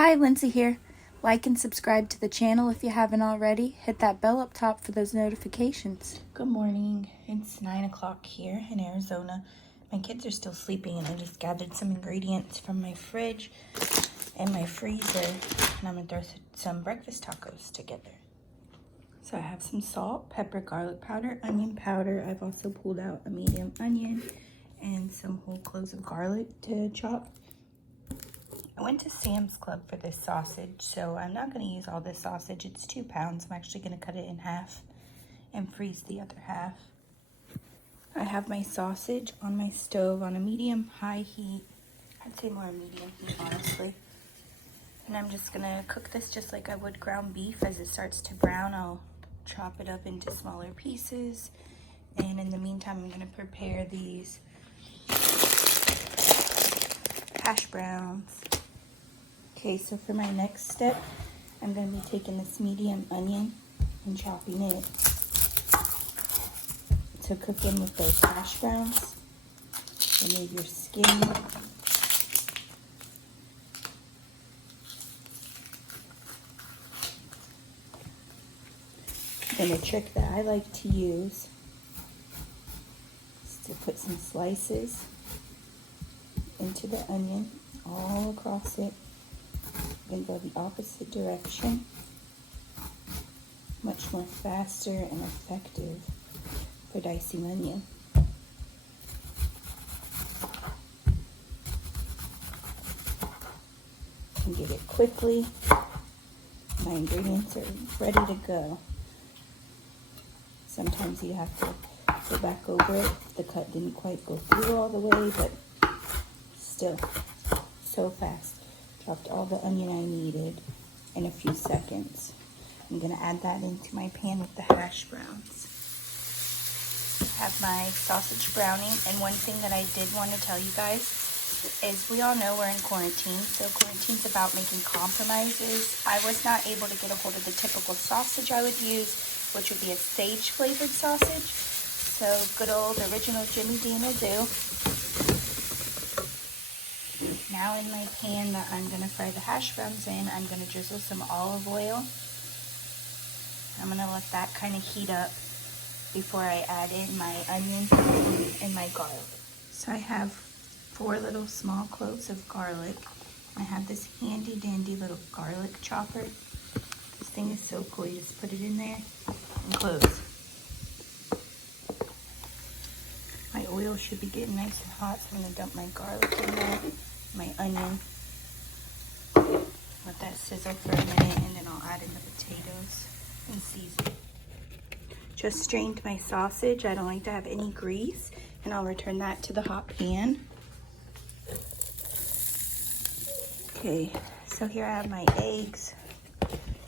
Hi, Lindsay here. Like and subscribe to the channel if you haven't already. Hit that bell up top for those notifications. Good morning. It's 9 o'clock here in Arizona. My kids are still sleeping and I just gathered some ingredients from my fridge and my freezer, and I'm gonna throw some breakfast tacos together. So I have some salt, pepper, garlic powder, onion powder. I've also pulled out a medium onion and some whole cloves of garlic to chop. I went to Sam's Club for this sausage, so I'm not going to use all this sausage. It's 2 pounds. I'm actually going to cut it in half and freeze the other half. I have my sausage on my stove on a medium-high heat. I'd say more medium heat, honestly. And I'm just going to cook this just like I would ground beef. As it starts to brown, I'll chop it up into smaller pieces. And in the meantime, I'm going to prepare these hash browns. Okay, so for my next step, I'm going to be taking this medium onion and chopping it to cook in with those hash browns. Remove your skin. And a trick that I like to use is to put some slices into the onion all across it. And go the opposite direction. Much more faster and effective for dicing onion. And get it quickly. My ingredients are ready to go. Sometimes you have to go back over it if the cut didn't quite go through all the way, but still, so fast. Chopped all the onion I needed in a few seconds. I'm gonna add that into my pan with the hash browns. Have my sausage browning, and one thing that I did want to tell you guys is we all know we're in quarantine, so quarantine's about making compromises. I was not able to get a hold of the typical sausage I would use, which would be a sage flavored sausage. So good old original Jimmy Dean will do. Now in my pan that I'm going to fry the hash browns in, I'm going to drizzle some olive oil. I'm going to let that kind of heat up before I add in my onion and my garlic. So I have 4 little small cloves of garlic. I have this handy dandy little garlic chopper. This thing is so cool. You just put it in there and close. My oil should be getting nice and hot, so I'm going to dump my garlic in there. My onion, let that sizzle for a minute, and then I'll add in the potatoes and season. Just strained my sausage. I don't like to have any grease, and I'll return that to the hot pan. Okay, so here I have my eggs.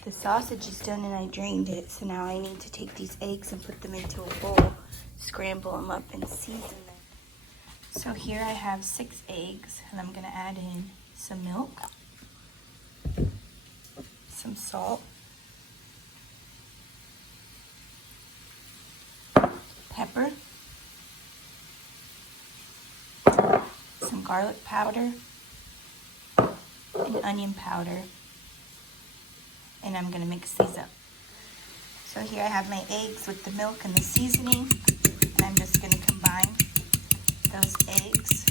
The sausage is done and I drained it, so now I need to take these eggs and put them into a bowl, scramble them up and season them. So here I have 6 eggs, and I'm going to add in some milk, some salt, pepper, some garlic powder, and onion powder, and I'm going to mix these up. So here I have my eggs with the milk and the seasoning, and I'm just going to combine those eggs.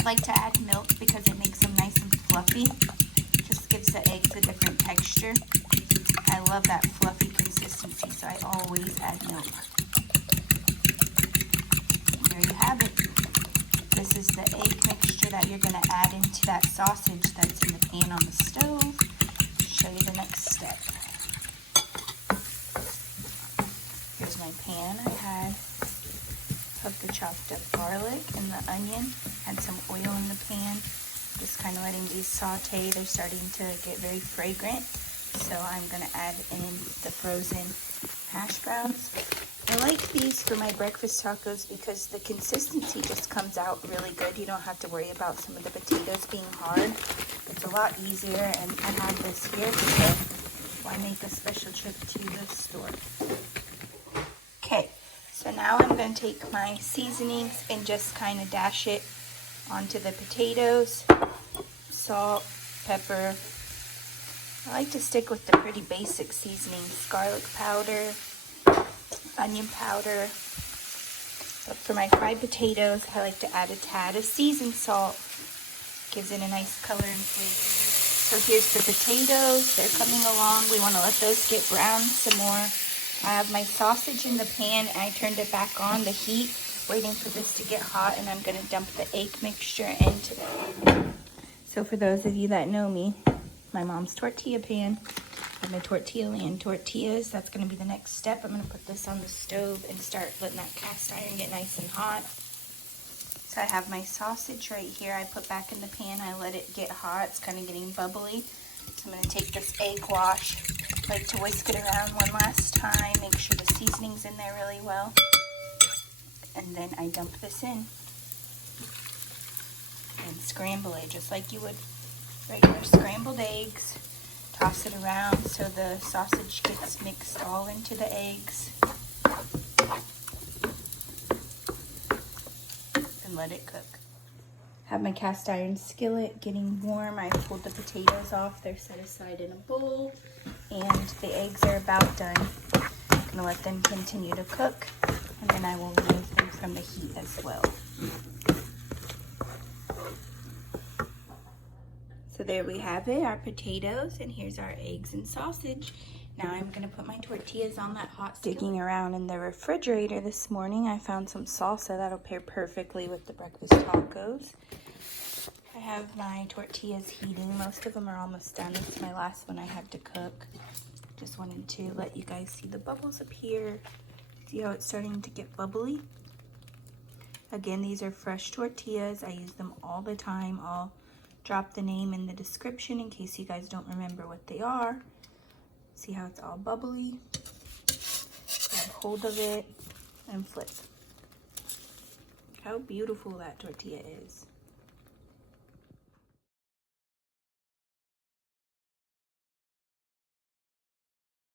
I like to add milk because it makes them nice and fluffy. Just gives the eggs a different texture. I love that fluffy consistency, so I always add milk. And there you have it. This is the egg mixture that you're going to add into that sausage that's in the pan on the stove. Show you the next step. Here's my pan. I had of the chopped up garlic and the onion. Add some oil in the pan. Just kind of letting these saute. They're starting to get very fragrant. So I'm going to add in the frozen hash browns. I like these for my breakfast tacos because the consistency just comes out really good. You don't have to worry about some of the potatoes being hard. It's a lot easier, and I have this here, so why make a special trip to the store? Okay. So now I'm going to take my seasonings and just kind of dash it onto the potatoes. Salt, pepper. I like to stick with the pretty basic seasonings, garlic powder, onion powder. But for my fried potatoes, I like to add a tad of seasoned salt. Gives it a nice color and flavor. So here's the potatoes. They're coming along. We want to let those get brown some more. I have my sausage in the pan and I turned it back on the heat, waiting for this to get hot, and I'm going to dump the egg mixture into it. So for those of you that know me, my mom's tortilla pan, I have my tortilla land tortillas. That's going to be the next step. I'm going to put this on the stove and start letting that cast iron get nice and hot. So I have my sausage right here. I put back in the pan. I let it get hot. It's kind of getting bubbly. So I'm going to take this egg wash. I like to whisk it around one last time. Make sure the seasoning's in there really well. And then I dump this in. And scramble it just like you would regular scrambled eggs. Toss it around so the sausage gets mixed all into the eggs. And let it cook. Have my cast iron skillet getting warm. I pulled the potatoes off. They're set aside in a bowl. And the eggs are about done. I'm going to let them continue to cook. And then I will remove them from the heat as well. So there we have it, our potatoes, and here's our eggs and sausage. Now I'm gonna put my tortillas on that hot skillet. Digging around in the refrigerator this morning, I found some salsa that'll pair perfectly with the breakfast tacos. I have my tortillas heating. Most of them are almost done. This is my last one I had to cook. Just wanted to let you guys see the bubbles up here. See how it's starting to get bubbly? Again, these are fresh tortillas. I use them all the time. I'll drop the name in the description in case you guys don't remember what they are. See how it's all bubbly? Grab hold of it and flip. Look how beautiful that tortilla is.